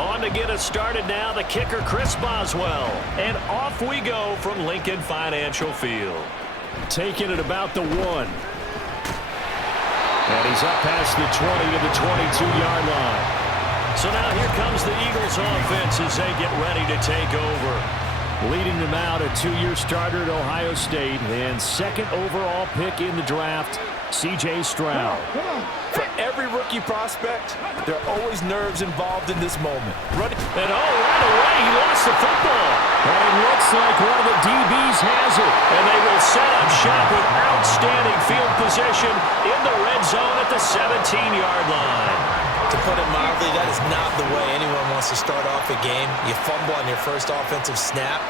On to get us started now, the kicker, Chris Boswell. And off we go from Lincoln Financial Field. Taking it about the 1. And he's up past the 20 to the 22-yard line. So now here comes the Eagles offense as they get ready to take over. Leading them out, a 2-year starter at Ohio State and second overall pick in the draft, C.J. Stroud. For every rookie prospect, there are always nerves involved in this moment. And right away, he lost the football. And it looks like one of the DBs has it. And they will set up shop with outstanding field position in the red zone at the 17-yard line. To put it mildly, that is not the way anyone wants to start off a game. You fumble on your first offensive snap.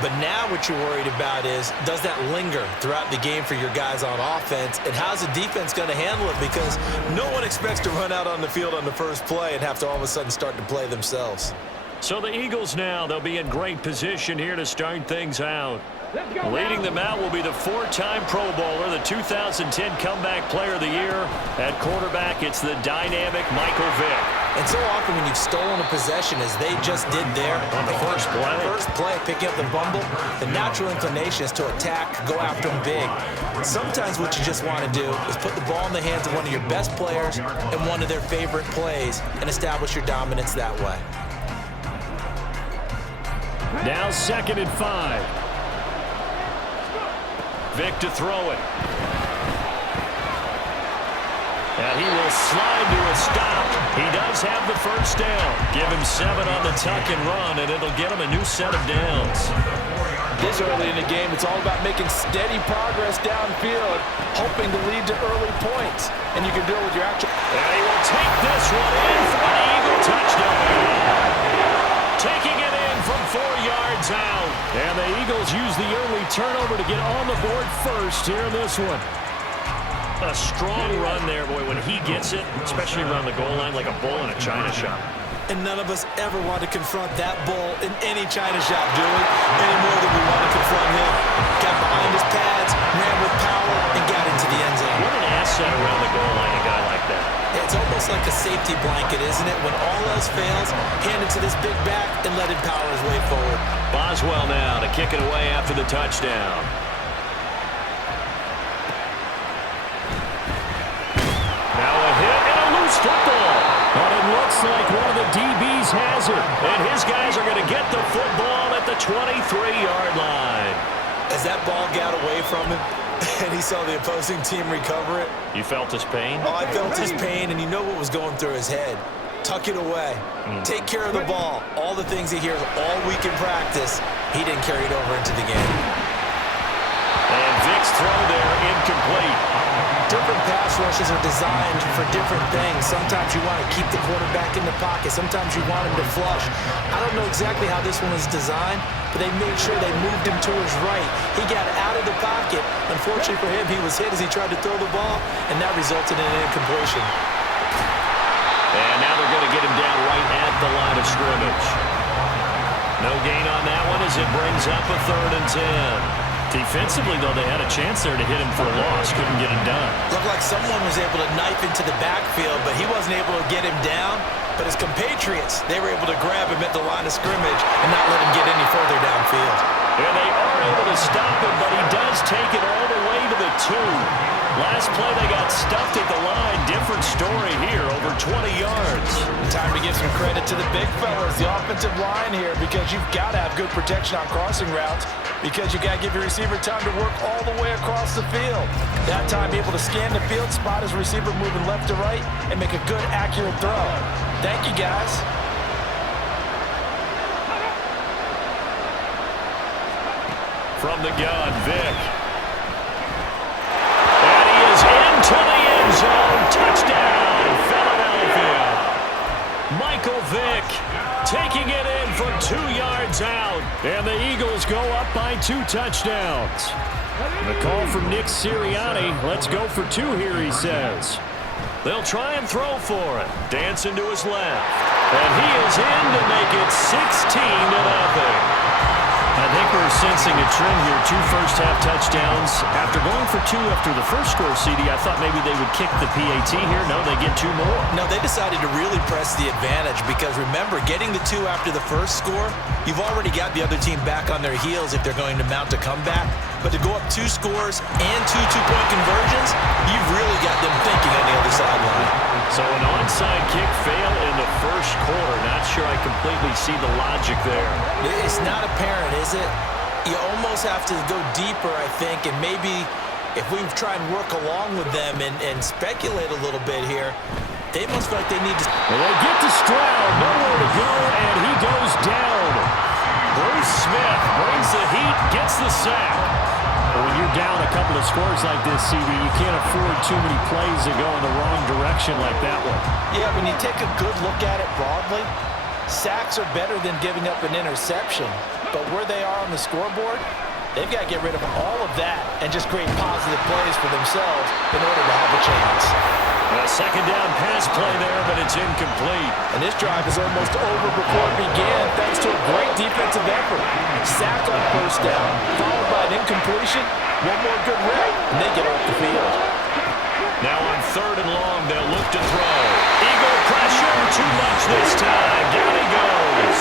But now what you're worried about is, does that linger throughout the game for your guys on offense? And how's the defense going to handle it? Because no one expects to run out on the field on the first play and have to all of a sudden start to play themselves. So the Eagles now, they'll be in great position here to start things out. Leading them out will be the 4-time Pro Bowler, the 2010 Comeback Player of the Year. At quarterback, it's the dynamic Michael Vick. And so often when you've stolen a possession, as they just did there on the first play, picking up the bumble, the natural inclination is to attack, go after them big. Sometimes what you just want to do is put the ball in the hands of one of your best players and one of their favorite plays and establish your dominance that way. Now 2nd and 5. Vick to throw it. And he will slide to a stop. He does have the first down. Give him 7 on the tuck and run, and it'll get him a new set of downs. This early in the game, it's all about making steady progress downfield, hoping to lead to early points. And you can do it with your actual... And he will take this one in for an Eagle touchdown. Taking it in from 4 yards out. And the Eagles use the early turnover to get on the board first here in this one. A strong run there, boy, when he gets it, especially around the goal line like a bull in a china shop. And none of us ever want to confront that bull in any china shop, do we? Any more than we want to confront him. Got behind his pads, ran with power, and got into the end zone. What an asset around the goal line, a guy like that. It's almost like a safety blanket, isn't it? When all else fails, hand it to this big back and let him power his way forward. Boswell now to kick it away after the touchdown. Football. But it looks like one of the DBs has it. And his guys are going to get the football at the 23-yard line. As that ball got away from him and he saw the opposing team recover it. You felt his pain? Oh, I felt his pain, and you know what was going through his head. Tuck it away. Take care of the ball. All the things he hears all week in practice, he didn't carry it over into the game. And Vick's throw there incomplete. Different pass rushes are designed for different things. Sometimes you want to keep the quarterback in the pocket. Sometimes you want him to flush. I don't know exactly how this one was designed, but they made sure they moved him to his right. He got out of the pocket. Unfortunately for him, he was hit as he tried to throw the ball, and that resulted in an incompletion. And now they're going to get him down right at the line of scrimmage. No gain on that one as it brings up a 3rd and 10. Defensively, though, they had a chance there to hit him for a loss. Couldn't get him done. Looked like someone was able to knife into the backfield, but he wasn't able to get him down. But his compatriots, they were able to grab him at the line of scrimmage and not let him get any further downfield. And they are able to stop him, but he does take it all the way to the 2. Last play, they got stuffed at the line. Different story here, over 20 yards. Time to give some credit to the big fellas, the offensive line here, because you've got to have good protection on crossing routes, because you got to give your receiver time to work all the way across the field. That time, be able to scan the field, spot his receiver moving left to right, and make a good, accurate throw. Thank you, guys. From the gun, Vick. And he is into the end zone. Touchdown, Philadelphia. Michael Vick taking it in from 2 yards out. And the Eagles go up by 2 touchdowns. The call from Nick Sirianni. Let's go for 2 here, he says. They'll try and throw for it. Dancing to his left. And he is in to make it 16-0. I think we're sensing a trend here. 2 first-half touchdowns. After going for 2 after the first score, CD, I thought maybe they would kick the PAT here. No, they get 2 more. No, they decided to really press the advantage because, remember, getting the 2 after the first score, you've already got the other team back on their heels if they're going to mount a comeback. But to go up 2 scores and 2 two-point conversions, you've really got them thinking on the other sideline. So an onside kick fail in the first quarter. Not sure I completely see the logic there. It's not apparent, is it? You almost have to go deeper, I think, and maybe if we try and work along with them and speculate a little bit here, they must feel like they need to... Well, they get to Stroud, nowhere to go, and he goes down. Bruce Smith brings the heat, gets the sack. When you're down a couple of scores like this, CD, you can't afford too many plays that go in the wrong direction like that one. Yeah, when you take a good look at it broadly, sacks are better than giving up an interception. But where they are on the scoreboard, they've got to get rid of all of that and just create positive plays for themselves in order to have a chance. A second down pass play there, but it's incomplete. And this drive is almost over before it began thanks to a great defensive effort. Sacked on first down, followed by an incompletion, one more good rep, and they get off the field. Now on 3rd and long, they'll look to throw. Eagle pressure, too much this time. Down he goes.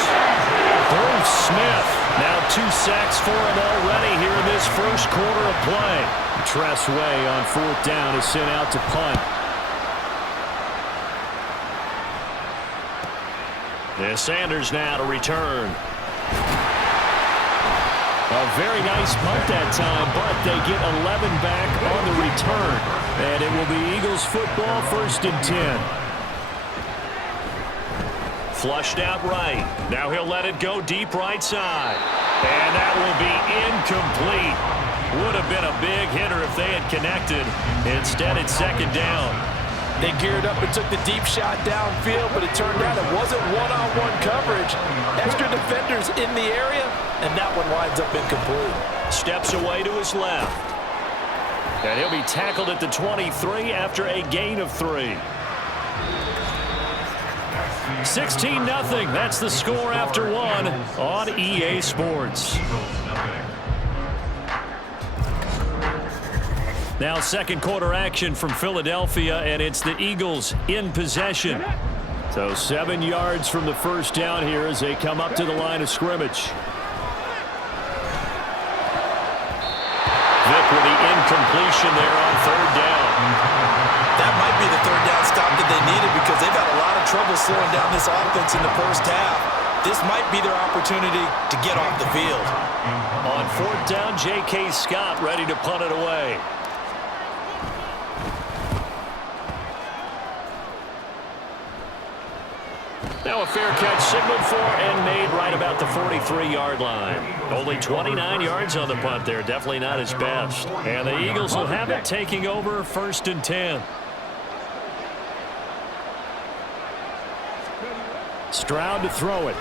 Bruce Smith, now 2 sacks for him already here in this first quarter of play. Tress Way on 4th down is sent out to punt. There's Sanders now to return. A very nice punt that time, but they get 11 back on the return. And it will be Eagles football, 1st and 10. Flushed out right. Now he'll let it go deep right side. And that will be incomplete. Would have been a big hitter if they had connected. Instead, it's 2nd down. They geared up and took the deep shot downfield, but it turned out it wasn't one-on-one coverage. Extra defenders in the area, and that one winds up incomplete. Steps away to his left. And he'll be tackled at the 23 after a gain of 3. 16-0. That's the score after 1 on EA Sports. Now 2nd quarter action from Philadelphia, and it's the Eagles in possession. So 7 yards from the first down here as they come up to the line of scrimmage. Vick with the incompletion there on 3rd down. That might be the 3rd down stop that they needed because they've had a lot of trouble slowing down this offense in the first half. This might be their opportunity to get off the field. On 4th down, J.K. Scott ready to punt it away. Now a fair catch signaled for and made right about the 43-yard line. Only 29 yards on the punt there. Definitely not his best. And the Eagles will have it taking over 1st and 10. Stroud to throw it.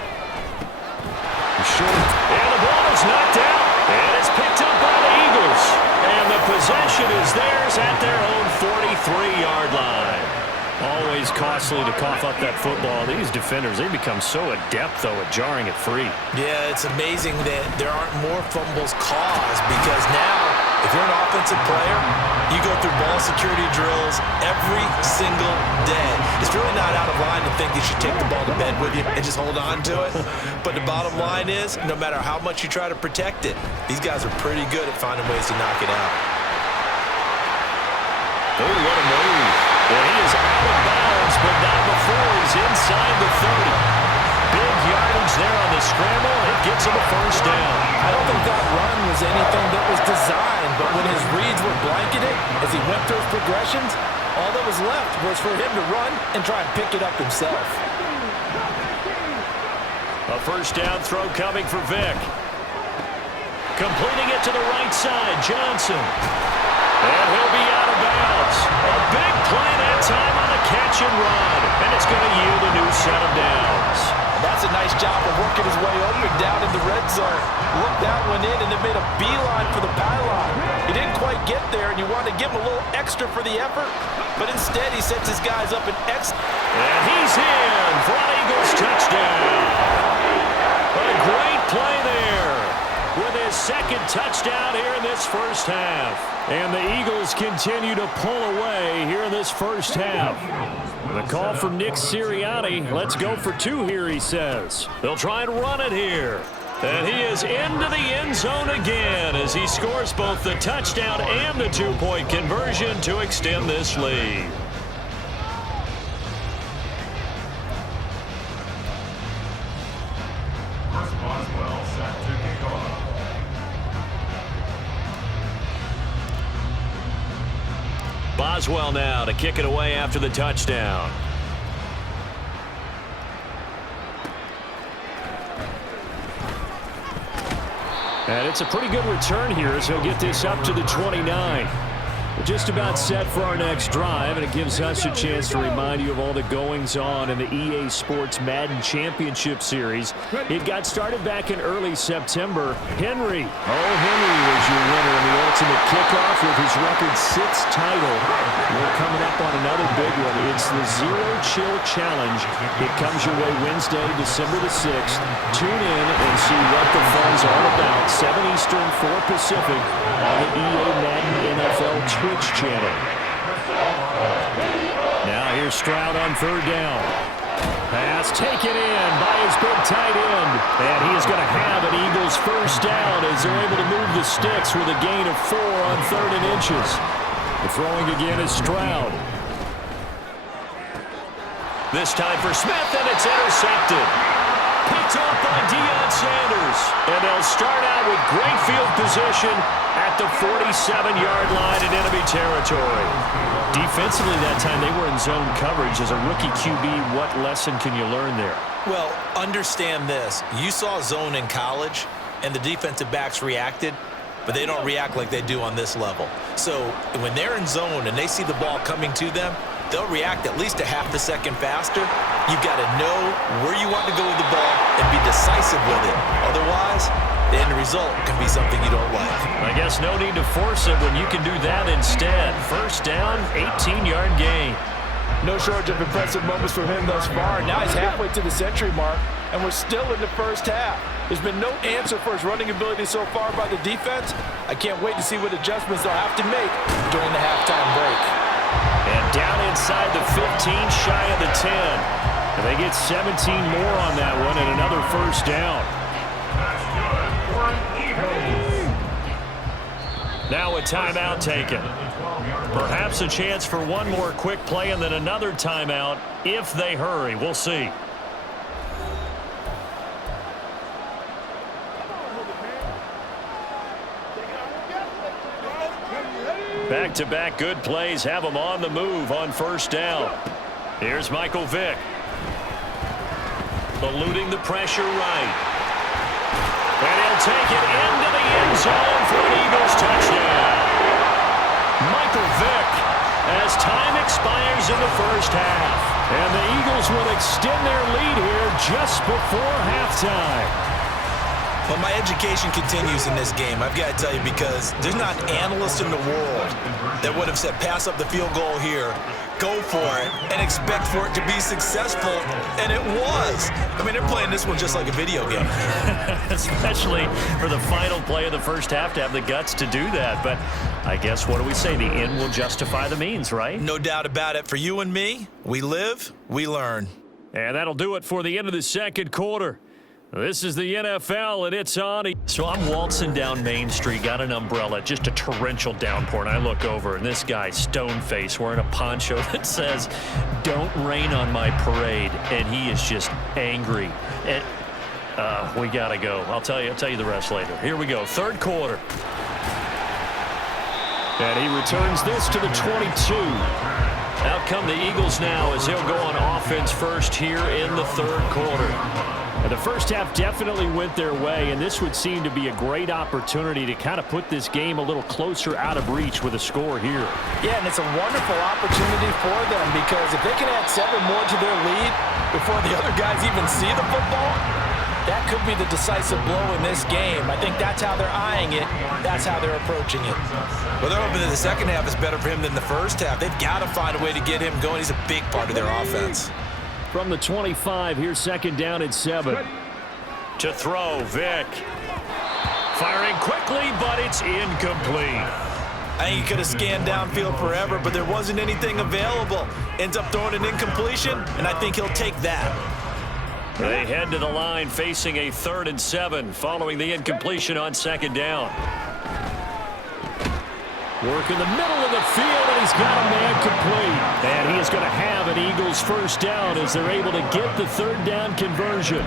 Short. And the ball is knocked out. And it's picked up by the Eagles. And the possession is theirs at their own 43-yard line. Always costly to cough up that football. These defenders, they become so adept, though, at jarring it free. Yeah, it's amazing that there aren't more fumbles caused because now, if you're an offensive player, you go through ball security drills every single day. It's really not out of line to think you should take the ball to bed with you and just hold on to it. But the bottom line is, no matter how much you try to protect it, these guys are pretty good at finding ways to knock it out. Oh, what a move. Well, he is out of bounds, but not before he's inside the 30. Big yardage there on the scramble. It gets him a first down. I don't think that run was anything that was designed, but when his reads were blanketed as he went through his progressions, all that was left was for him to run and try and pick it up himself. A first down throw coming for Vick. Completing it to the right side, Johnson. And he'll be out of bounds. A big play that time on a catch and run. And it's going to yield a new set of downs. That's a nice job of working his way open down in the red zone. Looked that one in and then made a beeline for the pylon. He didn't quite get there, and you wanted to give him a little extra for the effort, but instead he sets his guys up an extra. And he's in for an Eagles touchdown. A great play there with his second touchdown here in this first half. And the Eagles continue to pull away here in this first half. The call from Nick Sirianni. Let's go for two here, he says. They'll try and run it here. And he is into the end zone again as he scores both the touchdown and the two-point conversion to extend this lead. Boswell now to kick it away after the touchdown. And it's a pretty good return here as he'll get this up to the 29. We're just about set for our next drive, and it gives us a chance to remind you of all the goings-on in the EA Sports Madden Championship Series. It got started back in early September. Henry was your winner in the ultimate kickoff with his record 6th title. We're coming up on another big one. It's the Zero Chill Challenge. It comes your way Wednesday, December the 6th. Tune in and see what the fun's all about. 7 Eastern, 4 Pacific on the EA Madden NFL Twitch channel. Now here's Stroud on third down. Pass taken in by his big tight end. And he is going to have an Eagles first down as they're able to move the sticks with a gain of 4 on 3rd and inches. The throwing again is Stroud. This time for Smith, and it's intercepted. Picked off by Deion Sanders. And they'll start out with great field position at the 47-yard line in enemy territory. Defensively that time, they were in zone coverage. As a rookie QB, what lesson can you learn there? Well, understand this. You saw zone in college, and the defensive backs reacted, but they don't react like they do on this level. So when they're in zone and they see the ball coming to them, they'll react at least a half a second faster. You've got to know where you want to go with the ball and be decisive with it. Otherwise, the end result can be something you don't like. I guess no need to force it when you can do that instead. First down, 18-yard gain. No shortage of impressive moments from him thus far. Now he's halfway to the century mark, and we're still in the first half. There's been no answer for his running ability so far by the defense. I can't wait to see what adjustments they'll have to make during the halftime break. And down inside the 15, shy of the 10. And they get 17 more on that one and another first down. Now a timeout taken. Perhaps a chance for one more quick play and then another timeout if they hurry. We'll see. Back-to-back good plays have them on the move on first down. Here's Michael Vick. Eluding the pressure right. And he'll take it into the end zone for an Eagles touchdown. Michael Vick as time expires in the first half. And the Eagles will extend their lead here just before halftime. But my education continues in this game, I've got to tell you, because there's not an analyst in the world that would have said pass up the field goal here, go for it, and expect for it to be successful, and it was. I mean, they're playing this one just like a video game. Especially for the final play of the first half to have the guts to do that. But I guess, what do we say? The end will justify the means, right? No doubt about it. For you and me, we live, we learn. And that'll do it for the end of the second quarter. This is the NFL, and it's on. So I'm waltzing down Main Street, got an umbrella, just a torrential downpour, and I look over, and this guy, stone-faced, wearing a poncho that says, "Don't rain on my parade," and he is just angry. And we got to go. I'll tell you the rest later. Here we go, third quarter. And he returns this to the 22. Out come the Eagles now as they'll go on offense first here in the third quarter. And the first half definitely went their way, and this would seem to be a great opportunity to kind of put this game a little closer out of reach with a score here. Yeah, and it's a wonderful opportunity for them because if they can add 7 more to their lead before the other guys even see the football, that could be the decisive blow in this game. I think that's how they're eyeing it. That's how they're approaching it. Well, they're hoping that the second half is better for him than the first half. They've got to find a way to get him going. He's a big part of their offense. From the 25, here's second down and 7. To throw, Vick. Firing quickly, but it's incomplete. I think he could have scanned downfield forever, but there wasn't anything available. Ends up throwing an incompletion, and I think he'll take that. They head to the line facing a 3rd and 7 following the incompletion on second down. Work in the middle of the field, and he's got a man complete. And he is going to have an Eagles first down as they're able to get the 3rd down conversion.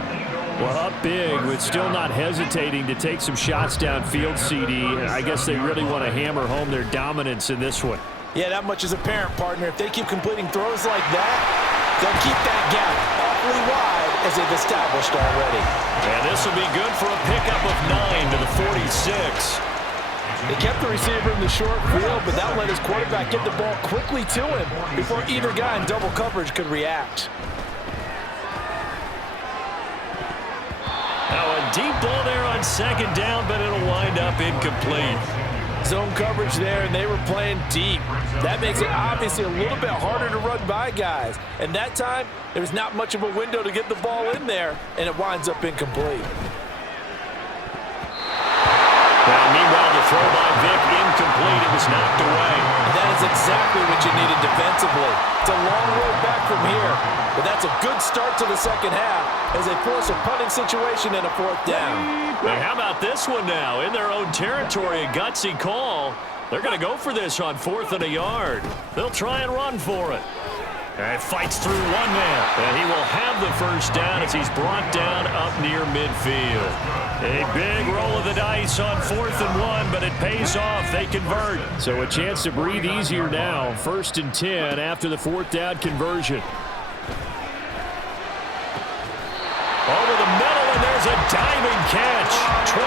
Well, up big, but still not hesitating to take some shots downfield, CD. I guess they really want to hammer home their dominance in this one. Yeah, that much is apparent, partner. If they keep completing throws like that, they'll keep that gap awfully wide as they've established already. And this will be good for a pickup of 9 to the 46. They kept the receiver in the short field, but that let his quarterback get the ball quickly to him before either guy in double coverage could react. Now a deep ball there on second down, but it'll wind up incomplete. Zone coverage there, and they were playing deep. That makes it obviously a little bit harder to run by guys. And that time, there was not much of a window to get the ball in there, and it winds up incomplete. Well, meanwhile, the throw by Vick incomplete. It was knocked away. And that is exactly what you needed defensively. It's a long road back from here, but that's a good start to the second half as they force a punting situation and a 4th down. Hey, how about this one now? In their own territory, a gutsy call. They're going to go for this on 4th and a yard. They'll try and run for it. And fights through one man. And he will have the first down as he's brought down up near midfield. A big roll of the dice on 4th and 1, but it pays off. They convert. So a chance to breathe easier now. 1st and 10 after the 4th down conversion. Over the middle, and there's a diving catch. 23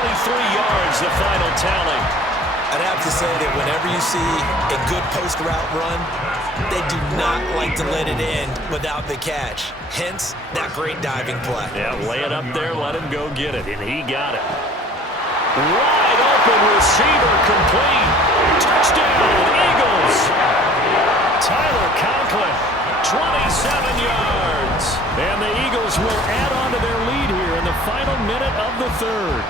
yards, the final tally. I'd have to say that whenever you see a good post route run, they do not like to let it in without the catch. Hence, that great diving play. Yeah, lay it up there, let him go get it, and he got it. Wide open receiver complete. Touchdown, Eagles. Tyler Conklin, 27 yards. And the Eagles will add on to their lead here in the final minute of the 3rd.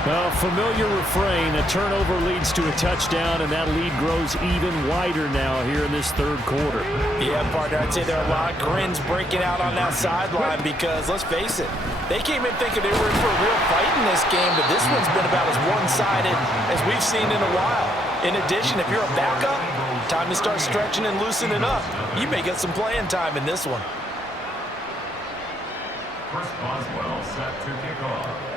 Well, familiar refrain, a turnover leads to a touchdown, and that lead grows even wider now here in this 3rd quarter. Yeah, partner, I'd say there are a lot of grins breaking out on that sideline because, let's face it, they came in thinking they were in for a real fight in this game, but this one's been about as one-sided as we've seen in a while. In addition, if you're a backup, time to start stretching and loosening up. You may get some playing time in this one. Chris Boswell set to kick off.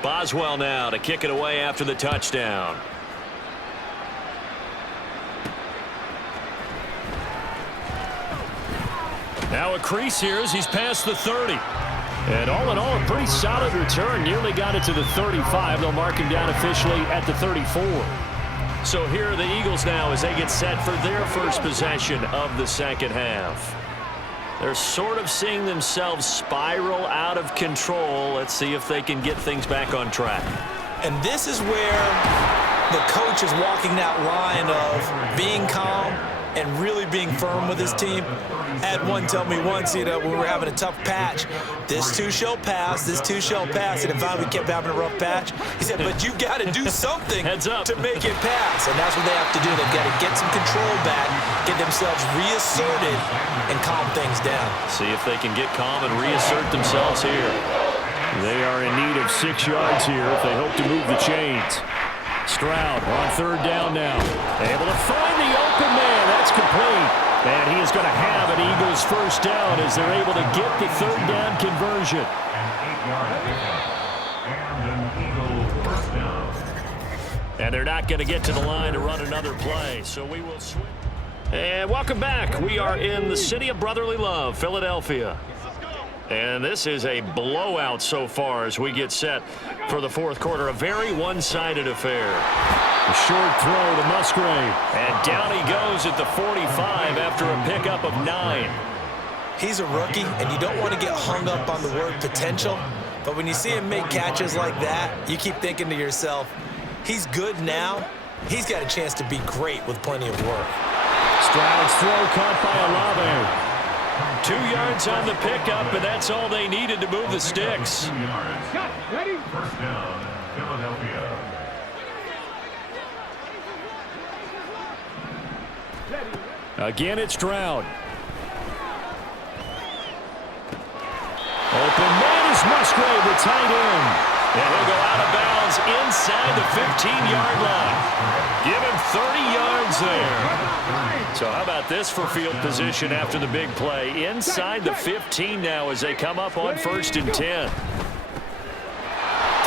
Boswell now to kick it away after the touchdown. Now a crease here as he's past the 30. And all in all, a pretty solid return. Nearly got it to the 35. They'll mark him down officially at the 34. So here are the Eagles now as they get set for their first possession of the second half. They're sort of seeing themselves spiral out of control. Let's see if they can get things back on track. And this is where the coach is walking that line of being calm and really being firm with his team. I had one tell me once, when we were having a tough patch, this too shall pass, this too shall pass. And finally we kept having a rough patch. He said, but you got to do something to make it pass. And that's what they have to do. They've got to get some control back, get themselves reasserted, and calm things down. See if they can get calm and reassert themselves here. They are in need of 6 yards here if they hope to move the chains. Stroud on 3rd down now. Able to find the open man. That's complete. And he is going to have an Eagles first down as they're able to get the 3rd down conversion. An 8-yard pickup and an Eagle first down. And they're not going to get to the line to run another play, so we will switch. And welcome back. We are in the city of brotherly love, Philadelphia. And this is a blowout so far as we get set for the fourth quarter. A very one-sided affair. A short throw to Musgrave. And down he goes at the 45 after a pickup of 9. He's a rookie, and you don't want to get hung up on the word potential. But when you see him make catches like that, you keep thinking to yourself, he's good now. He's got a chance to be great with plenty of work. Stroud's throw caught by Olave. 2 yards on the pickup, and that's all they needed to move the sticks. 2 yards. First down, Philadelphia. Again, it's Stroud. Open man is Musgrave, the tight end. And he'll go out of bounds inside the 15-yard line. Give him 30 yards there. So how about this for field position after the big play? Inside the 15 now as they come up on 1st and 10.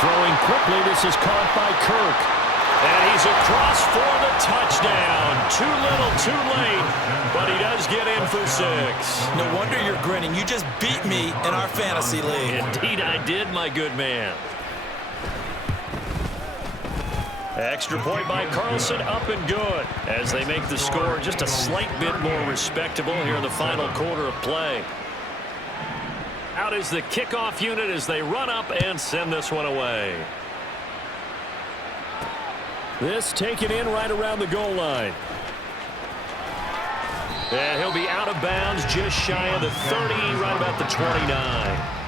Throwing quickly, this is caught by Kirk. And he's across for the touchdown. Too little, too late, but he does get in for 6. No wonder you're grinning. You just beat me in our fantasy league. Indeed I did, my good man. Extra point by Carlson, up and good as they make the score just a slight bit more respectable here in the final quarter of play. Out is the kickoff unit as they run up and send this one away. This taken in right around the goal line. And he'll be out of bounds just shy of the 30, right about the 29.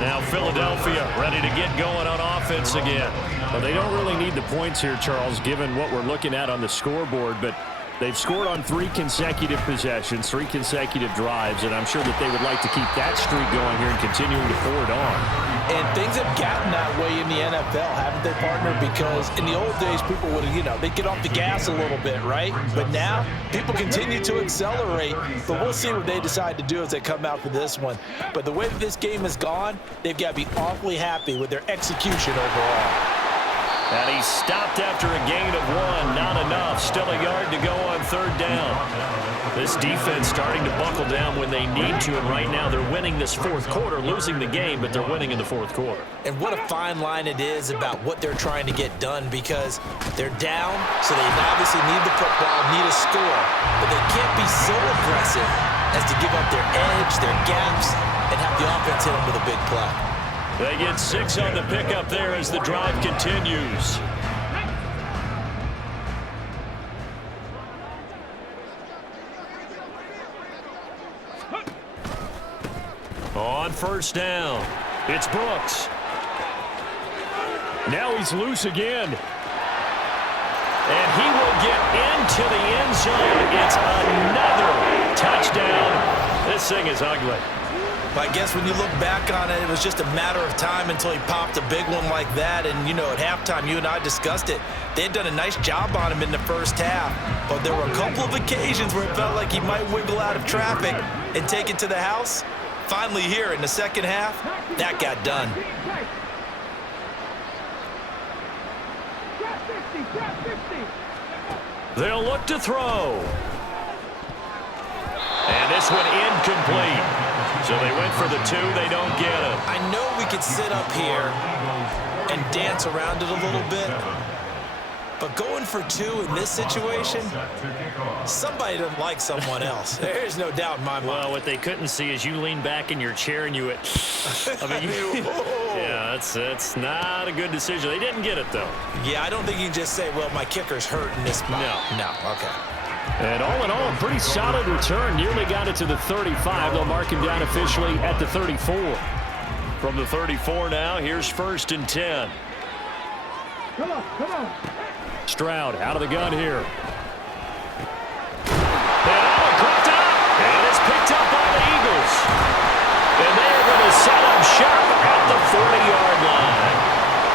Now Philadelphia ready to get going on offense again. Well, they don't really need the points here, Charles, given what we're looking at on the scoreboard, but they've scored on 3 consecutive possessions, 3 consecutive drives, and I'm sure that they would like to keep that streak going here and continuing to pour it on. And things have gotten that way in the NFL, haven't they, partner? Because in the old days, people would, they'd get off the gas a little bit, right? But now, people continue to accelerate. But we'll see what they decide to do as they come out for this one. But the way that this game has gone, they've got to be awfully happy with their execution overall. And he's stopped after a gain of 1. Not enough. Still a yard to go on 3rd down. This defense starting to buckle down when they need to, and right now they're winning this 4th quarter, losing the game, but they're winning in the 4th quarter. And what a fine line it is about what they're trying to get done, because they're down, so they obviously need the football, need a score, but they can't be so aggressive as to give up their edge, their gaps, and have the offense hit them with a big play. They get 6 on the pickup there as the drive continues. On 1st down, it's Brooks. Now he's loose again. And he will get into the end zone. It's another touchdown. This thing is ugly. But I guess when you look back on it, it was just a matter of time until he popped a big one like that. And, at halftime, you and I discussed it. They had done a nice job on him in the first half. But there were a couple of occasions where it felt like he might wiggle out of traffic and take it to the house. Finally here in the second half, that got done. They'll look to throw. And this one incomplete. So they went for the 2. They don't get it. I know we could sit up here and dance around it a little bit, but going for 2 in this situation, somebody doesn't like someone else. There's no doubt in my mind. Well, what they couldn't see is you lean back in your chair and you went, yeah, that's not a good decision. They didn't get it, though. Yeah, I don't think you can just say, well, my kicker's hurt in this spot. No, okay. And all in all, a pretty solid return. Nearly got it to the 35. They'll mark him down officially at the 34. From the 34 now, here's 1st and 10. Come on. Stroud out of the gun here. And it's picked up by the Eagles. And they're going to set up shop at the 40-yard line.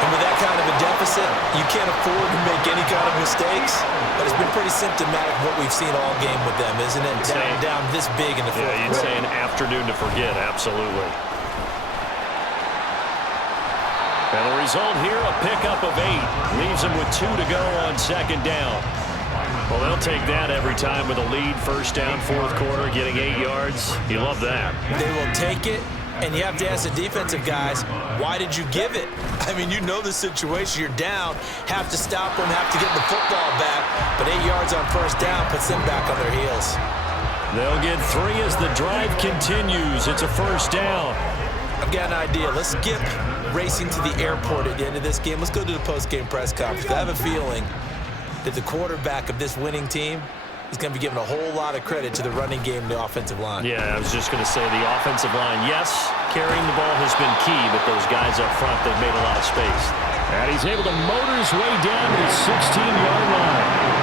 And with that kind of a deficit, you can't afford to make any kind of mistakes. But it's been pretty symptomatic of what we've seen all game with them, isn't it? Down this big in the fourth. Yeah, you'd say an afternoon to forget, absolutely. And the result here, a pickup of 8. Leaves them with 2 to go on second down. Well, they'll take that every time with a lead. First down, fourth quarter, getting 8 yards. You love that. They will take it, and you have to ask the defensive guys, why did you give it? I mean, you know the situation. You're down, have to stop them, have to get the football back, but 8 yards on first down puts them back on their heels. They'll get 3 as the drive continues. It's a first down. I've got an idea. Let's skip racing to the airport at the end of this game. Let's go to the post-game press conference. I have a feeling that the quarterback of this winning team is going to be given a whole lot of credit to the running game and the offensive line. Yeah, I was just going to say the offensive line, yes, carrying the ball has been key, but those guys up front, they've made a lot of space. And he's able to motor his way down to the 16-yard line.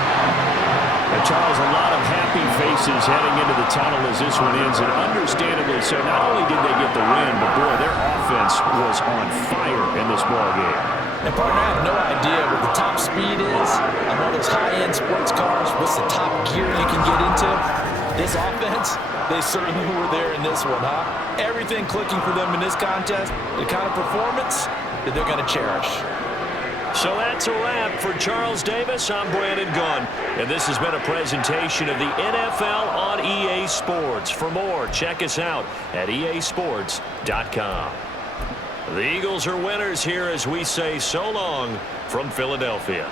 And Charles, a lot of happy faces heading into the tunnel as this one ends, and understandably so. Not only did they get the win, but boy, their offense was on fire in this ball game. And partner, I have no idea what the top speed is on one of those high-end sports cars. What's the top gear you can get into? This offense, they certainly were there in this one, huh? Everything clicking for them in this contest, the kind of performance that they're going to cherish. So that's a wrap for Charles Davis. I'm Brandon Gunn, and this has been a presentation of the NFL on EA Sports. For more, check us out at easports.com. The Eagles are winners here as we say so long from Philadelphia.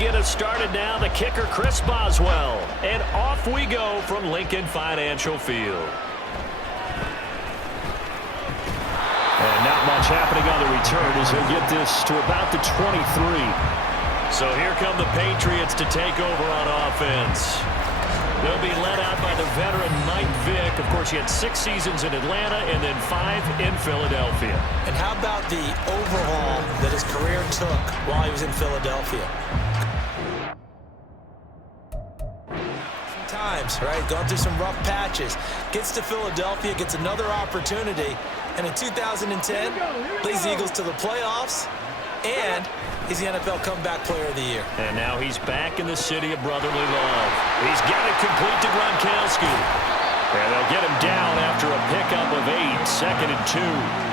Get us started now, the kicker, Chris Boswell. And off we go from Lincoln Financial Field. And not much happening on the return as he'll get this to about the 23. So here come the Patriots to take over on offense. They'll be led out by the veteran Mike Vick. Of course, he had 6 seasons in Atlanta and then 5 in Philadelphia. And how about the overhaul that his career took while he was in Philadelphia? Right, going through some rough patches, gets to Philadelphia, gets another opportunity, and in 2010 leads the Eagles to the playoffs, and he's the NFL Comeback Player of the Year. And now he's back in the city of brotherly love. He's got it complete to Gronkowski, and they'll get him down after a pickup of 8, 2nd and 2.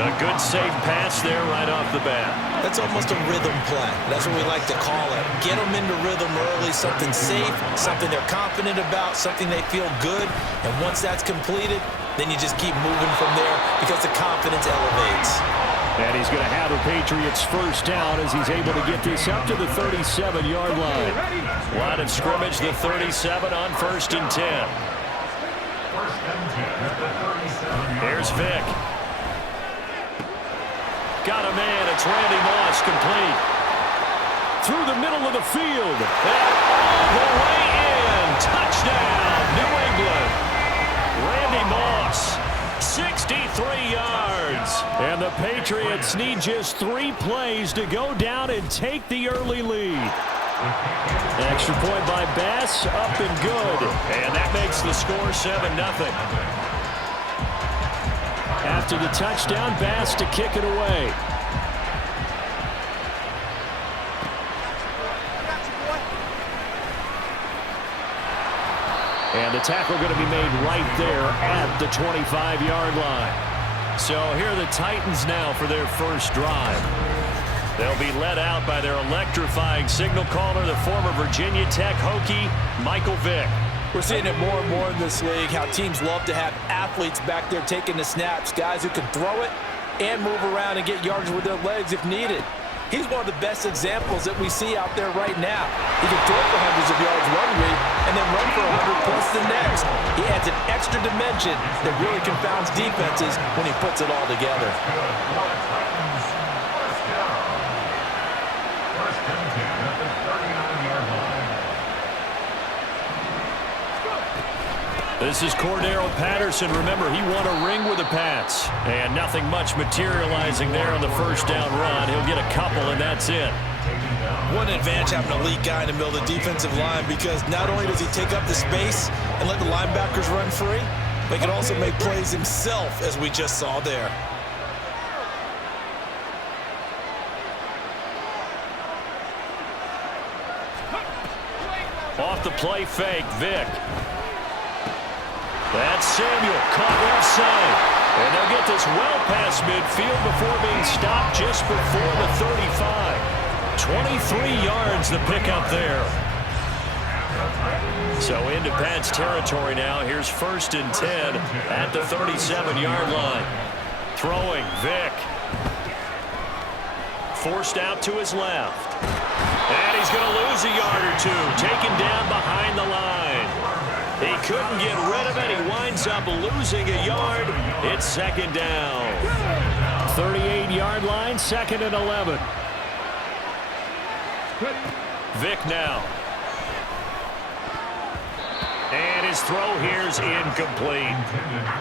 A good safe pass there right off the bat. That's almost a rhythm play. That's what we like to call it. Get them into rhythm early, something safe, something they're confident about, something they feel good. And once that's completed, then you just keep moving from there because the confidence elevates. And he's going to have the Patriots first down as he's able to get this up to the 37-yard line. Line of scrimmage, the 37 on 1st and 10. Here's Vick. Got a man. It's Randy Moss, complete. Through the middle of the field. And all the way in. Touchdown, New England. Randy Moss, 63 yards. And the Patriots need just 3 plays to go down and take the early lead. Extra point by Bass, up and good. And that makes the score 7-0. After the touchdown, Bass to kick it away. And the tackle going to be made right there at the 25-yard line. So here are the Titans now for their first drive. They'll be led out by their electrifying signal caller, the former Virginia Tech Hokie, Michael Vick. We're seeing it more and more in this league, how teams love to have athletes back there taking the snaps, guys who can throw it and move around and get yards with their legs if needed. He's one of the best examples that we see out there right now. He can throw for hundreds of yards one week and then run for 100 plus the next. He adds an extra dimension that really confounds defenses when he puts it all together. This is Cordero Patterson. Remember, he won a ring with the Pats. And nothing much materializing there on the first down run. He'll get a couple, and that's it. One advantage having an elite guy in the middle of the defensive line, because not only does he take up the space and let the linebackers run free, but he can also make plays himself, as we just saw there. Off the play fake, Vick. That's Samuel, caught left side. And they'll get this well past midfield before being stopped just before the 35. 23 yards the pickup there. So into Pat's territory now. Here's 1st and 10 at the 37-yard line. Throwing, Vick. Forced out to his left. And he's going to lose a yard or two. Taken down behind the line. He couldn't get rid of it. He winds up losing a yard. It's 2nd down. 38-yard line, 2nd and 11. Vick now. And his throw here's incomplete.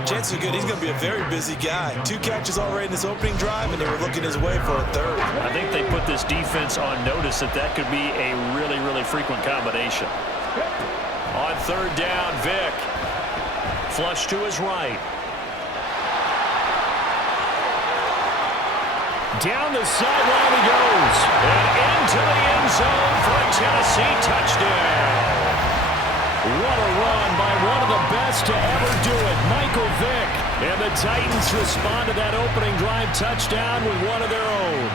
Chances are good he's going to be a very busy guy. 2 catches already in this opening drive, and they were looking his way for a 3rd. I think they put this defense on notice that could be a really, really frequent combination. On 3rd down, Vick. Flush to his right. Down the sideline he goes. And into the end zone for a Tennessee touchdown. What a run by one of the best to ever do it, Michael Vick. And the Titans respond to that opening drive touchdown with one of their own.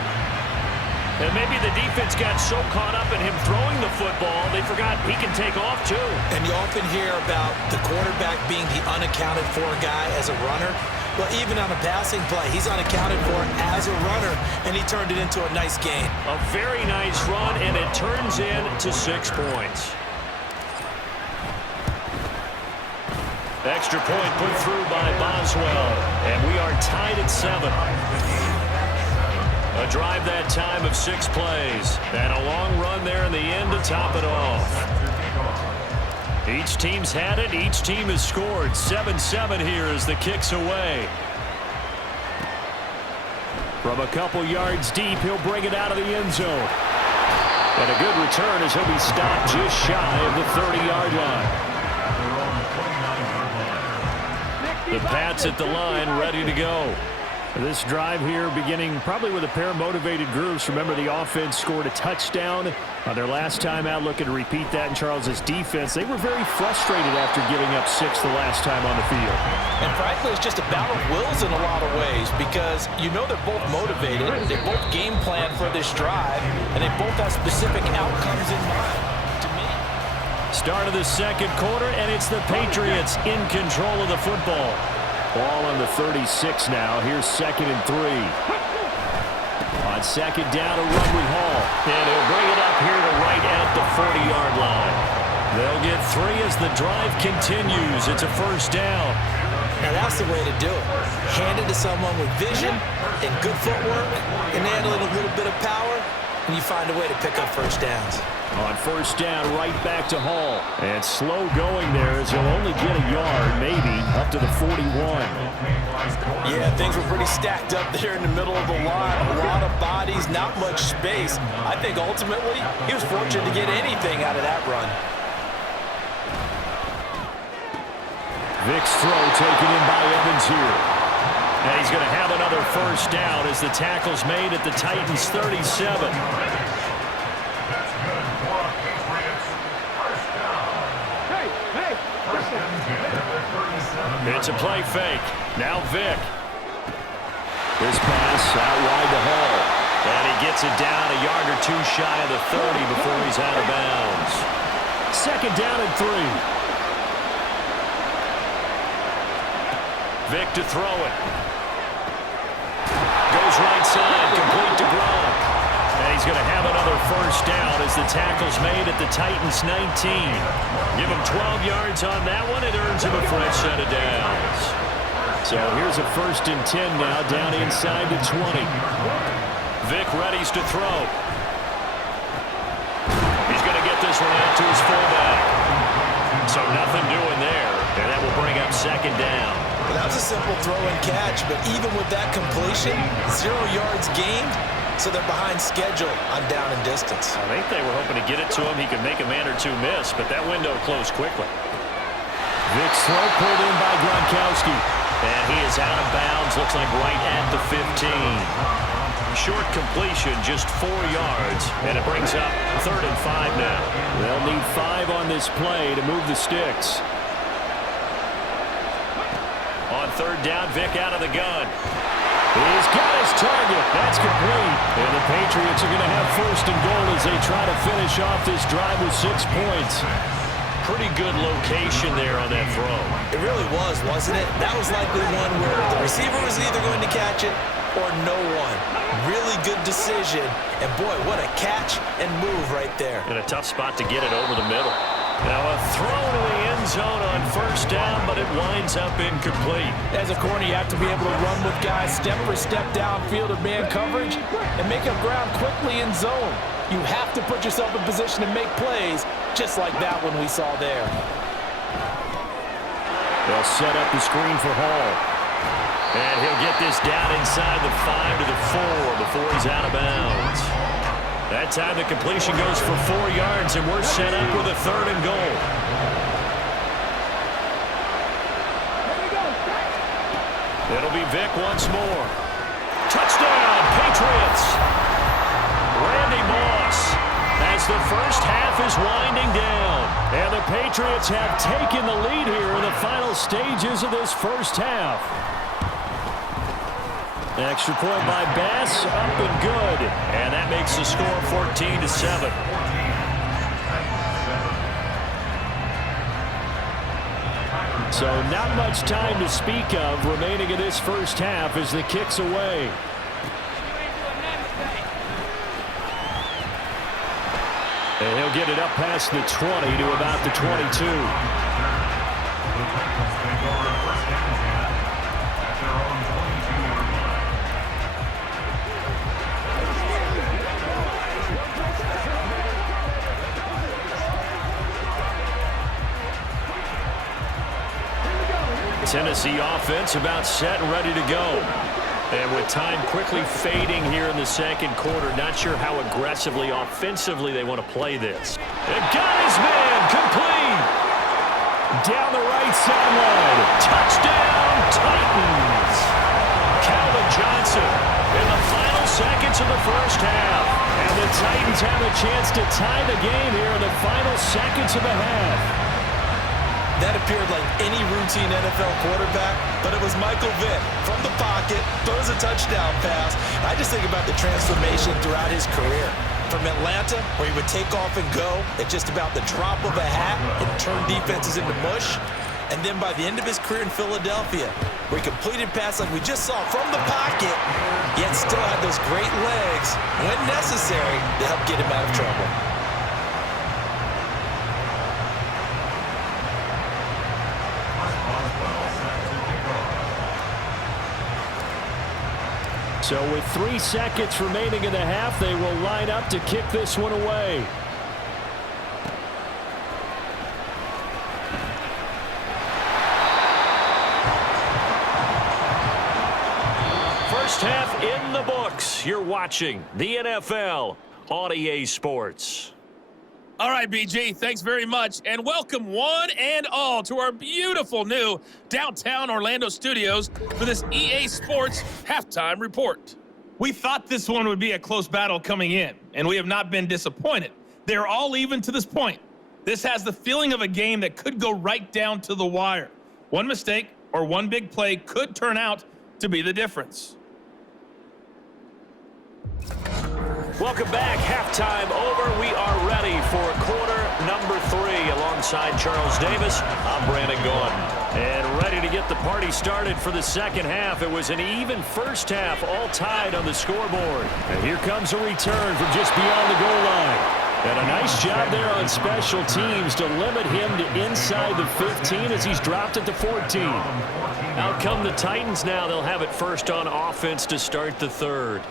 And maybe the defense got so caught up in him throwing the football, they forgot he can take off too. And you often hear about the quarterback being the unaccounted for guy as a runner. Well, even on a passing play, he's unaccounted for as a runner, and he turned it into a nice gain. A very nice run, and it turns into 6 points. Extra point put through by Boswell, and we are tied at 7. A drive that time of 6 plays, and a long run there in the end to top it off. Each team's had it. Each team has scored. 7-7 here as the kick's away. From a couple yards deep, he'll bring it out of the end zone. And a good return as he'll be stopped just shy of the 30-yard line. The Pats at the line, ready to go. This drive here beginning probably with a pair of motivated groups. Remember, the offense scored a touchdown on their last time out. Looking to repeat that in Charles's defense. They were very frustrated after giving up 6 the last time on the field. And frankly, it's just a battle of wills in a lot of ways because you know they're both motivated. They both game plan for this drive, and they both have specific outcomes in mind. To me, start of the second quarter, and it's the Patriots in control of the football. Ball on the 36 now. Here's 2nd and 3. On 2nd down, a run with Hall. And he'll bring it up here to right at the 40-yard line. They'll get 3 as the drive continues. It's a first down. Now that's the way to do it. Hand it to someone with vision and good footwork and handle it a little bit of power, and you find a way to pick up first downs. On first down, right back to Hall. And slow going there as he'll only get a yard, maybe, up to the 41. Yeah, things were pretty stacked up there in the middle of the line. A lot of bodies, not much space. I think ultimately he was fortunate to get anything out of that run. Vick's throw taken in by Evans here. And he's going to have another first down as the tackle's made at the Titans' 37. It's a play fake. Now Vick. This pass out wide to Hall. And he gets it down a yard or 2 shy of the 30 before he's out of bounds. 2nd down and 3. Vick to throw it. Goes right side, complete to Gronk. And he's going to have another first down as the tackle's made at the Titans' 19. Give him 12 yards on that one. It earns him a fresh set of downs. So here's a 1st and 10 now, down inside the 20. Vick readies to throw. He's going to get this one out to his fullback. So nothing doing there, and that will bring up 2nd down. Well, that was a simple throw and catch, but even with that completion, 0 yards gained, so they're behind schedule on down and distance. I think they were hoping to get it to him. He could make a man or 2 miss, but that window closed quickly. Vick's throw pulled in by Gronkowski. And he is out of bounds, looks like right at the 15. Short completion, just 4 yards, and it brings up 3rd and 5 now. They'll need 5 on this play to move the sticks. On 3rd down, Vick out of the gun. He's got his target. That's complete. And the Patriots are going to have 1st and goal as they try to finish off this drive with 6 points. Pretty good location there on that throw. It really was, wasn't it? That was likely one where the receiver was either going to catch it or no one. Really good decision. And boy, what a catch and move right there. In a tough spot to get it over the middle. Now a throw to the end zone on 1st down, but it winds up incomplete. As a corner, you have to be able to run with guys step for step downfield of man coverage and make up ground quickly in zone. You have to put yourself in position to make plays, just like that one we saw there. They'll set up the screen for Hall. And he'll get this down inside the 5 to the 4 before he's out of bounds. That time the completion goes for 4 yards, and we're set up with a 3rd and goal. It'll be Vick once more. Touchdown, Patriots! Patriots. Randy Moss as the first half is winding down. And the Patriots have taken the lead here in the final stages of this first half. Extra point by Bass, up and good. And that makes the score 14-7. So not much time to speak of remaining in this first half as the kick's away. And he'll get it up past the 20 to about the 22. Tennessee offense about set and ready to go. And with time quickly fading here in the second quarter, not sure how aggressively offensively they want to play this. And got his man complete. Down the right sideline. Touchdown, Titans. Calvin Johnson in the final seconds of the first half. And the Titans have a chance to tie the game here in the final seconds of the half. That appeared like any routine NFL quarterback, but it was Michael Vick from the pocket, throws a touchdown pass. I just think about the transformation throughout his career. From Atlanta, where he would take off and go at just about the drop of a hat and turn defenses into mush. And then by the end of his career in Philadelphia, where he completed passes like we just saw from the pocket, yet still had those great legs, when necessary, to help get him out of trouble. So with 3 seconds remaining in the half, they will line up to kick this one away. First half in the books. You're watching the NFL on EA Sports. All right, BG, thanks very much, and welcome one and all to our beautiful new downtown Orlando studios for this EA Sports Halftime Report. We thought this one would be a close battle coming in, and we have not been disappointed. They're all even to this point. This has the feeling of a game that could go right down to the wire. One mistake or one big play could turn out to be the difference. Welcome back. Halftime over. We are ready for quarter number 3. Alongside Charles Davis, I'm Brandon Gordon. And ready to get the party started for the second half. It was an even first half, all tied on the scoreboard. And here comes a return from just beyond the goal line. And a nice job there on special teams to limit him to inside the 15 as he's dropped at the 14. Out come the Titans now. They'll have it first on offense to start the third.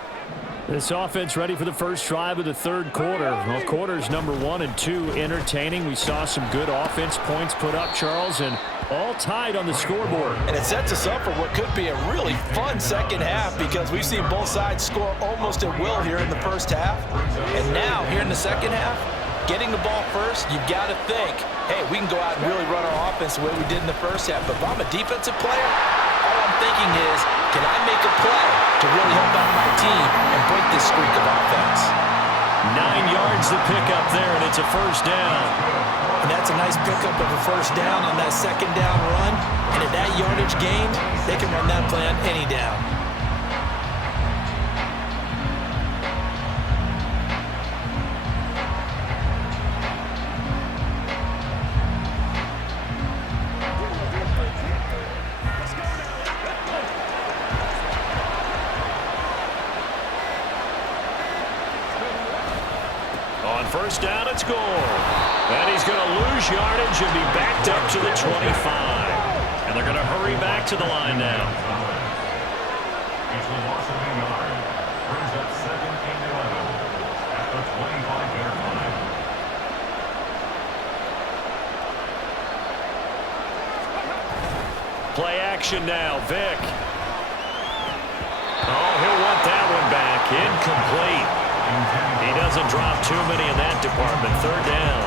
This offense ready for the first drive of the third quarter. Well, quarters number 1 and 2 entertaining. We saw some good offense points put up, Charles, and all tied on the scoreboard. And it sets us up for what could be a really fun second half because we've seen both sides score almost at will here in the first half. And now, here in the second half, getting the ball first, you've got to think, hey, we can go out and really run our offense the way we did in the first half. But if I'm a defensive player, all I'm thinking is, can I make a play to really help out my team and break this streak of offense? 9 yards to pick up there, and it's a first down. And that's a nice pickup of a first down on that second down run. And at that yardage gained, they can run that play on any down. On first down, it's Gore. And he's going to lose yardage and be backed up to the 25. And they're going to hurry back to the line now. It's the loss of a yard. Brings up 2nd and 11 at the 25-yard line. Play action now. Vick. Oh, he'll want that one back. Incomplete. He doesn't drop too many in that department. Third down.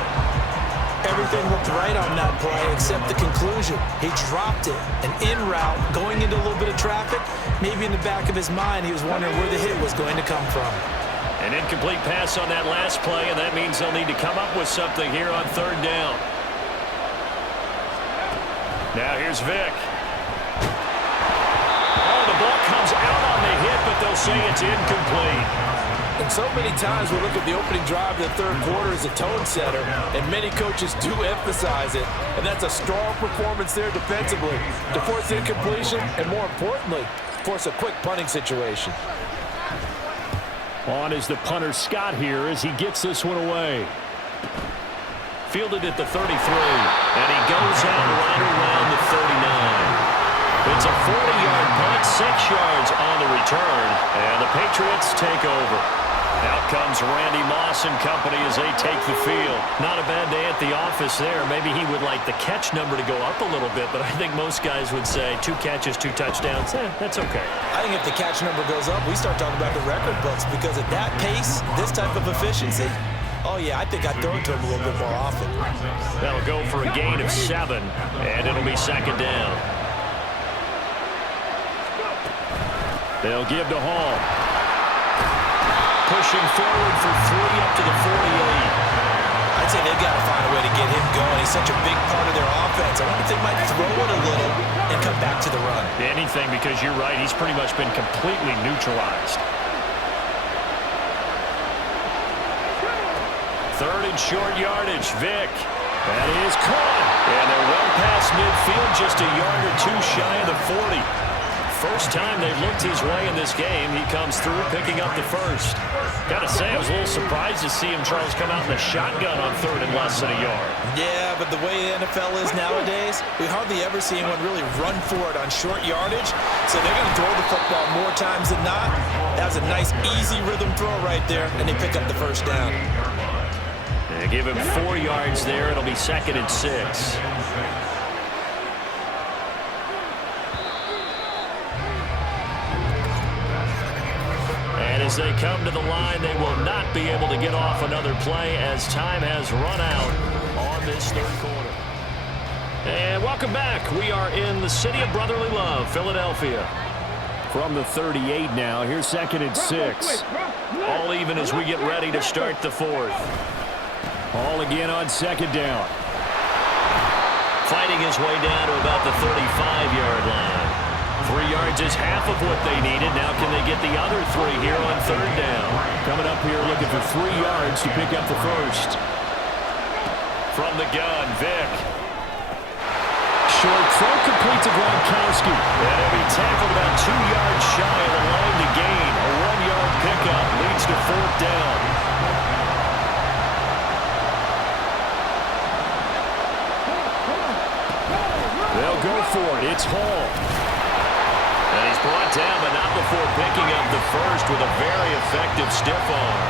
Everything looked right on that play except the conclusion. He dropped it, and en route, going into a little bit of traffic, maybe in the back of his mind, he was wondering where the hit was going to come from. An incomplete pass on that last play, and that means they'll need to come up with something here on third down. Now here's Vick. Oh, the ball comes out on the hit, but they'll say it's incomplete. And so many times we look at the opening drive of the third quarter as a tone setter, and many coaches do emphasize it. And that's a strong performance there defensively to force incompletion and, more importantly, force a quick punting situation. On is the punter Scott here as he gets this one away. Fielded at the 33, and he goes out right around the 39. It's a 40-yard punt, 6 yards on the return, and the Patriots take over. Out comes Randy Moss and company as they take the field. Not a bad day at the office there. Maybe he would like the catch number to go up a little bit, but I think most guys would say 2 catches, 2 touchdowns. That's okay. I think if the catch number goes up, we start talking about the record books, because at that pace, this type of efficiency, oh yeah, I think I'd throw it to him a little bit more often. That'll go for a gain of 7, and it'll be second down. They'll give to Hall. Pushing forward for 3 up to the 48. I'd say they've got to find a way to get him going. He's such a big part of their offense. I wonder if they might throw it a little and come back to the run. Anything, because you're right. He's pretty much been completely neutralized. Third and short yardage. Vick. That is caught. And they're well past midfield, just a yard or 2 shy of the 40. First time they've looked his way in this game. He comes through picking up the first. Got to say, I was a little surprised to see him, Charles, come out in the shotgun on third and less than a yard. Yeah, but the way the NFL is nowadays, we hardly ever see anyone really run for it on short yardage. So they're going to throw the football more times than not. That was a nice, easy rhythm throw right there, and they pick up the first down. They give him 4 yards there. It'll be second and 6. And as they come to the line, they will not be able to get off another play as time has run out on this third quarter. And welcome back. We are in the city of brotherly love, Philadelphia. From the 38 now, here's second and 6. All even as we get ready to start the fourth. All again on second down. Fighting his way down to about the 35-yard line. 3 yards is half of what they needed. Now can they get the other 3 here on third down? Coming up here looking for 3 yards to pick up the first. From the gun, Vick. Short throw complete to Gronkowski. And he'll be tackled about 2 yards shy of the line to gain. A 1-yard pickup leads to fourth down. They'll go for it. It's Hall. And he's brought down, but not before picking up the first with a very effective stiff arm.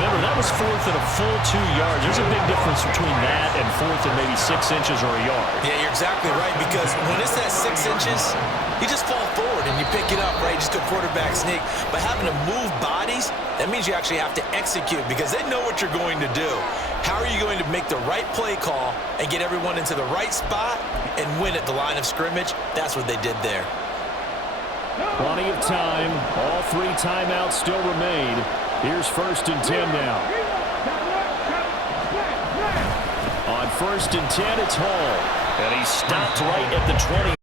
Remember, that was fourth and a full 2 yards. There's a big difference between that and fourth and maybe 6 inches or a yard. Yeah, you're exactly right, because when it's that 6 inches, you just fall forward and you pick it up, right? You just go quarterback sneak. But having to move bodies, that means you actually have to execute, because they know what you're going to do. How are you going to make the right play call and get everyone into the right spot and win at the line of scrimmage? That's what they did there. Plenty of time. All 3 timeouts still remain. Here's first and 10 now. On first and 10, it's Hall. And he stopped right at the 20.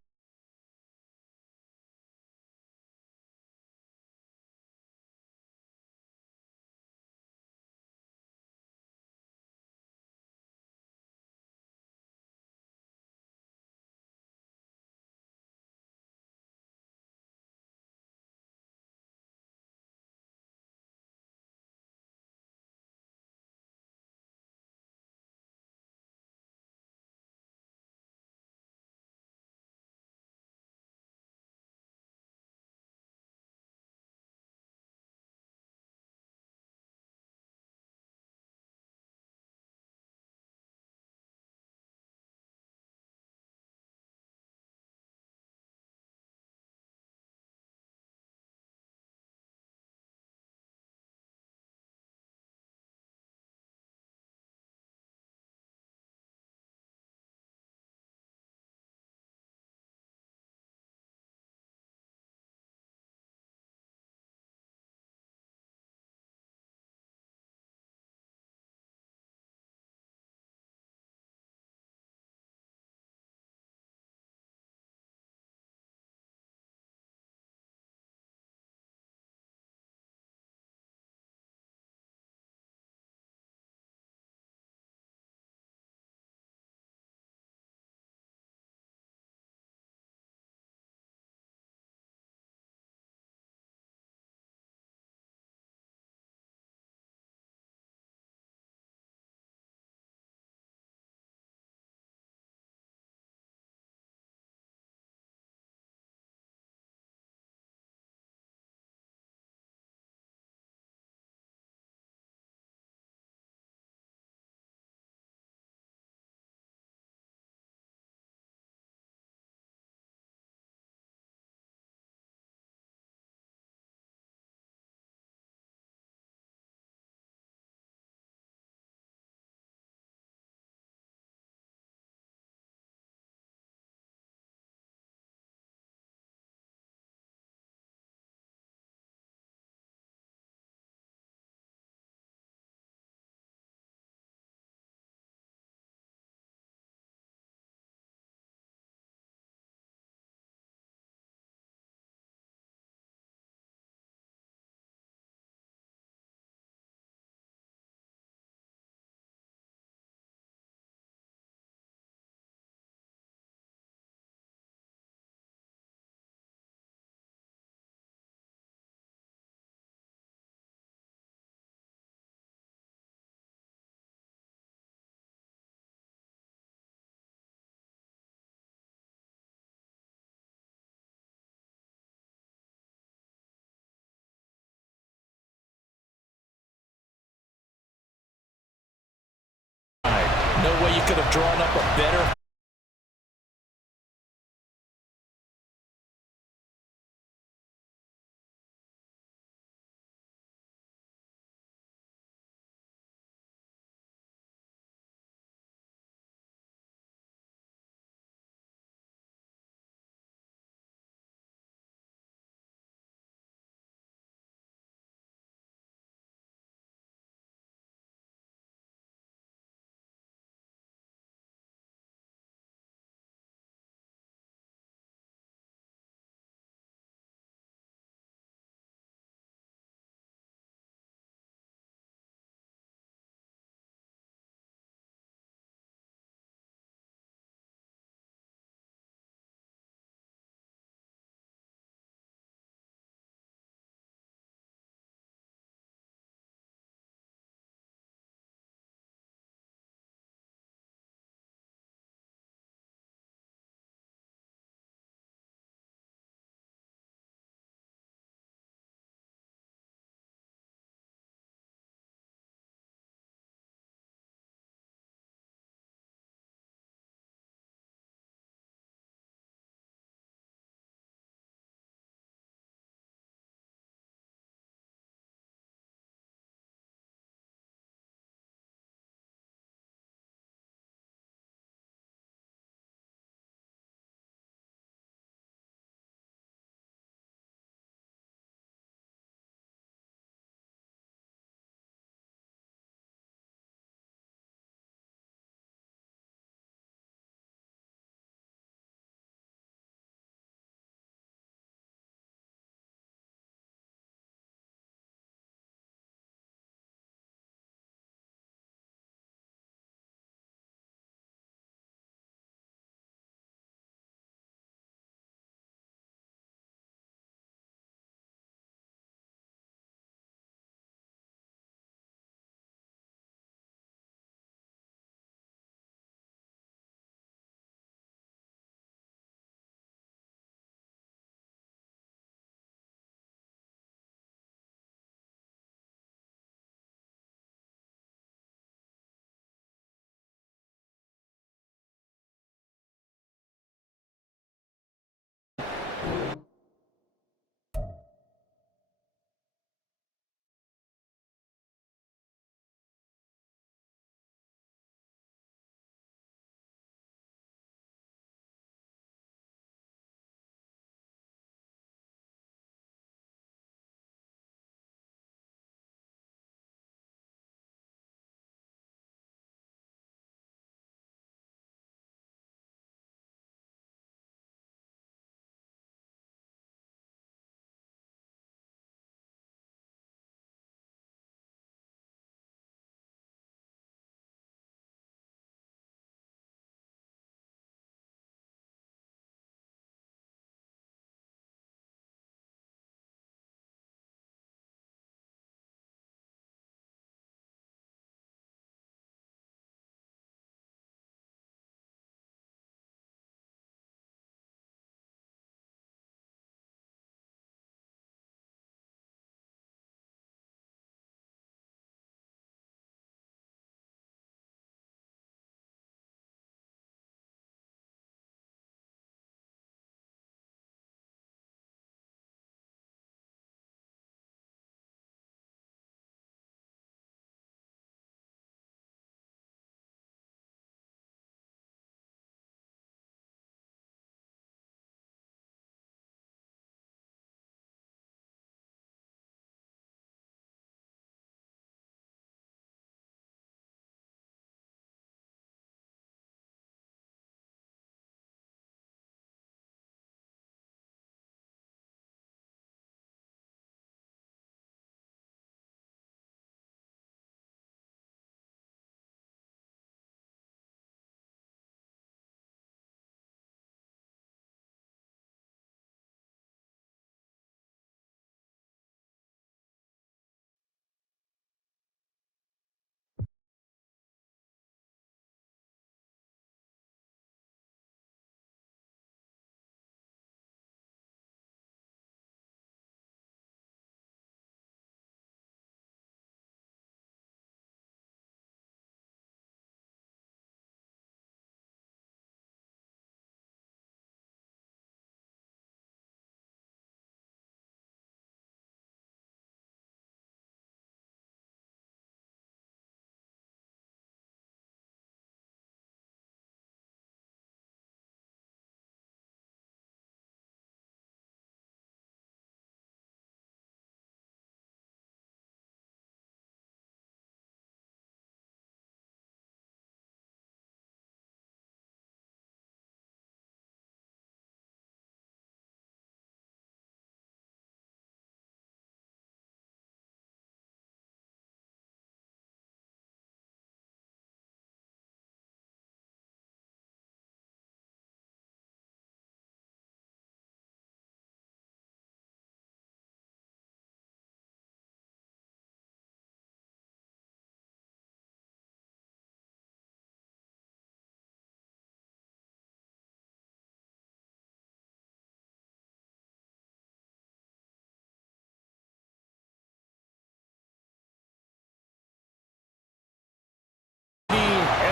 you could have drawn up a better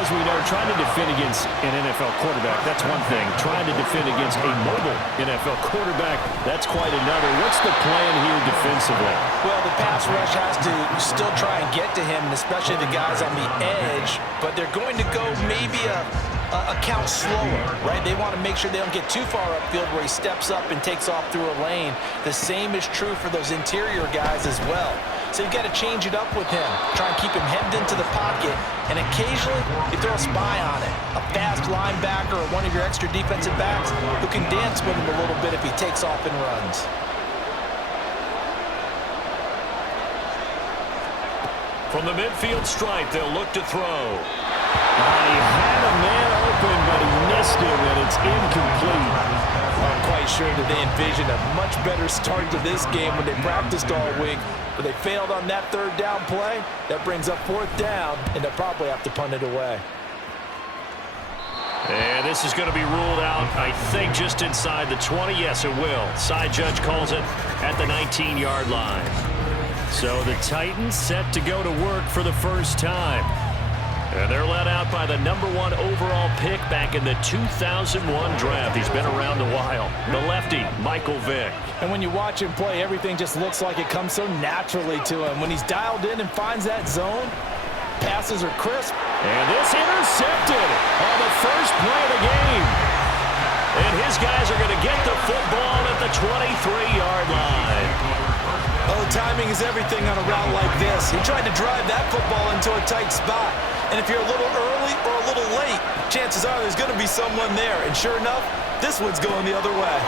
as we know, trying to defend against an NFL quarterback, that's one thing. Trying to defend against a mobile NFL quarterback, that's quite another. What's the plan here defensively? Well, the pass rush has to still try and get to him, and especially the guys on the edge, but they're going to go maybe a count slower, right? They want to make sure they don't get too far upfield where he steps up and takes off through a lane. The same is true for those interior guys as well. So you've got to change it up with him. Try and keep him hemmed into the pocket, and occasionally you throw a spy on it. A fast linebacker or one of your extra defensive backs who can dance with him a little bit if he takes off and runs. From the midfield stripe, they'll look to throw. He had a man open, but he missed him, and it's incomplete. I'm quite sure that they envisioned a much better start to this game when they practiced all week, but they failed on that third down play. That brings up fourth down, and they'll probably have to punt it away. And this is going to be ruled out, I think, just inside the 20. Yes, it will. Side judge calls it at the 19-yard line. So the Titans set to go to work for the first time. And they're led out by the #1 overall pick back in the 2001 draft. He's been around a while. The lefty, Mike Vick. And when you watch him play, everything just looks like it comes so naturally to him. When he's dialed in and finds that zone, passes are crisp. And this intercepted on the first play of the game. And his guys are going to get the football at the 23-yard line. Oh, timing is everything on a route like this. He tried to drive that football into a tight spot. And if you're a little early or a little late, chances are there's going to be someone there. And sure enough, this one's going the other way.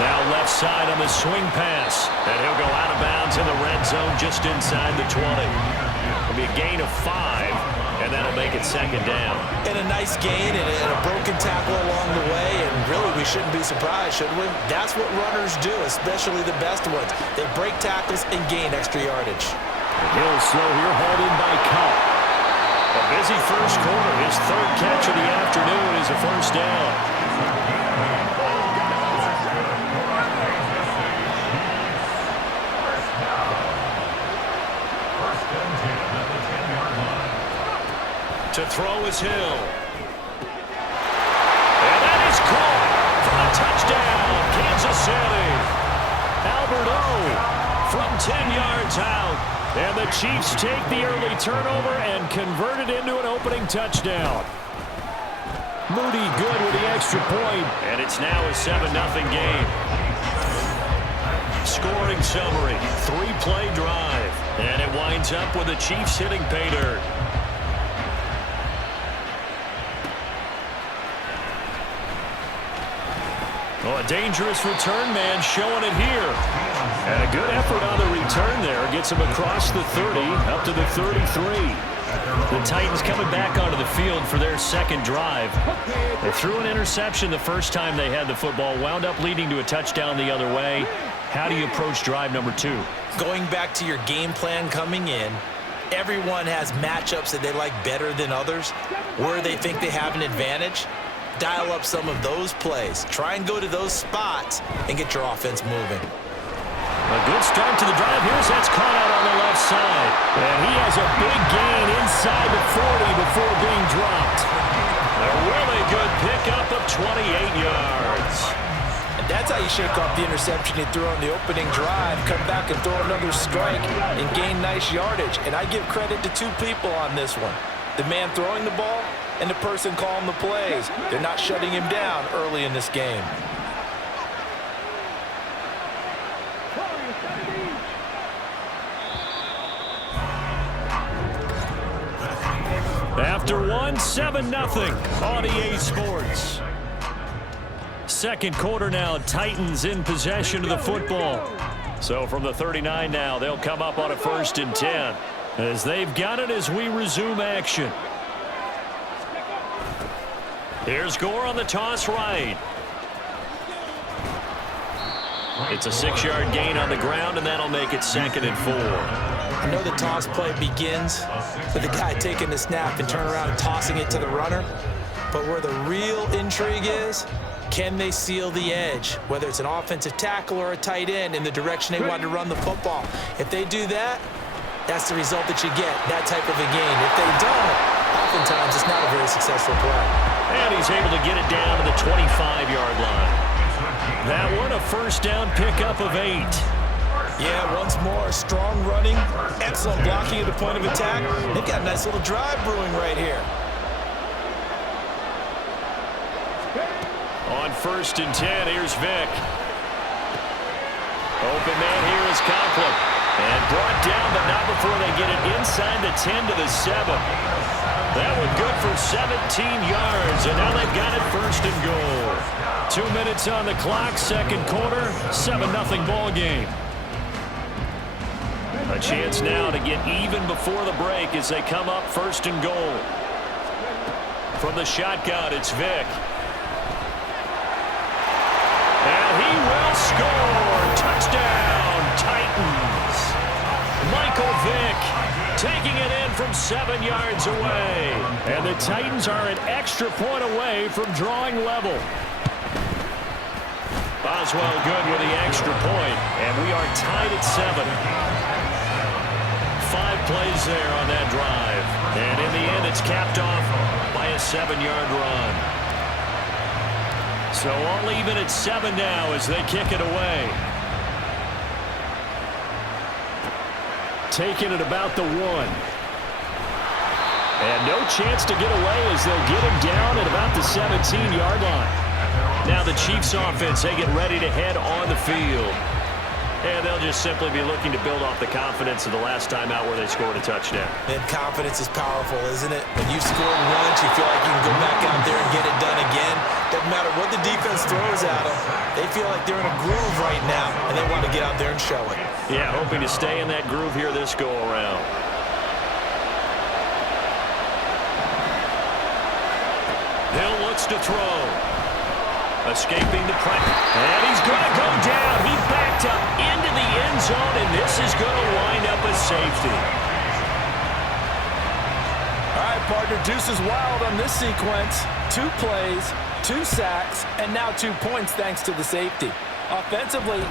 Now left side on the swing pass. And he'll go out of bounds in the red zone just inside the 20. It'll be a gain of 5, and that'll make it second down. And a nice gain and a broken tackle along the way. And really, we shouldn't be surprised, should we? That's what runners do, especially the best ones. They break tackles and gain extra yardage. Hill slow here, hauled in by Cup. A busy first quarter. His third catch of the afternoon is a first down. To throw is Hill. And that is caught for a touchdown, Kansas City. Albert O from 10 yards out. And the Chiefs take the early turnover and convert it into an opening touchdown. Moody good with the extra point. And it's now a 7-0 game. Scoring summary, 3-play drive. And it winds up with the Chiefs hitting pay dirt. Oh, a dangerous return man showing it here. And a good effort on the return there. Gets him across the 30, up to the 33. The Titans coming back onto the field for their second drive. They threw an interception the first time they had the football, wound up leading to a touchdown the other way. How do you approach drive number 2? Going back to your game plan coming in, everyone has matchups that they like better than others, where they think they have an advantage. Dial up some of those plays. Try and go to those spots and get your offense moving. A good start to the drive. Here's that's caught out on the left side. And he has a big gain inside the 40 before being dropped. A really good pickup of 28 yards. And that's how you shake off the interception he threw on the opening drive, come back and throw another strike and gain nice yardage. And I give credit to two people on this one. The man throwing the ball and the person calling the plays. They're not shutting him down early in this game. After one, 7-0 on EA Sports. Second quarter now, Titans in possession of the football. So from the 39 now, they'll come up on a 1st and 10 as they've got it as we resume action. Here's Gore on the toss right. It's a 6-yard gain on the ground, and that'll make it 2nd and 4. I know the toss play begins with the guy taking the snap and turn around and tossing it to the runner. But where the real intrigue is, can they seal the edge, whether it's an offensive tackle or a tight end, in the direction they want to run the football? If they do that, that's the result that you get, that type of a game. If they don't, oftentimes it's not a very successful play. And he's able to get it down to the 25-yard line. That one a first down pickup of 8. Yeah, once more, strong running, excellent blocking at the point of attack. They've got a nice little drive brewing right here. On 1st and 10, here's Vick. Open man here is Conklin. And brought down, but not before they get it inside the 10 to the 7. That one good for 17 yards, and now they've got it 1st and goal. 2 minutes on the clock, second quarter, 7-0 ball game. A chance now to get even before the break as they come up 1st and goal. From the shotgun, it's Vick. And he will score. Touchdown, Titans. Michael Vick taking it in from 7 yards away. And the Titans are an extra point away from drawing level. Boswell good with the extra point, and we are tied at 7. 5 plays there on that drive. And in the end, it's capped off by a 7-yard run. So all even at 7 now as they kick it away. Taking it about the 1. And no chance to get away as they'll get him down at about the 17-yard line. Now the Chiefs offense, they get ready to head on the field. And they'll just simply be looking to build off the confidence of the last time out where they scored a touchdown. And confidence is powerful, isn't it? When you've scored once, you feel like you can go back out there and get it done again. Doesn't matter what the defense throws at them. They feel like they're in a groove right now, and they want to get out there and show it. Yeah, hoping to stay in that groove here this go-around. Hill looks to throw. Escaping the pressure. And he's going to go down. He backed up into the end zone, and this is going to wind up a safety. All right, partner, deuce is wild on this sequence. 2 plays, 2 sacks, and now 2 points thanks to the safety. Offensively,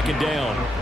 second down.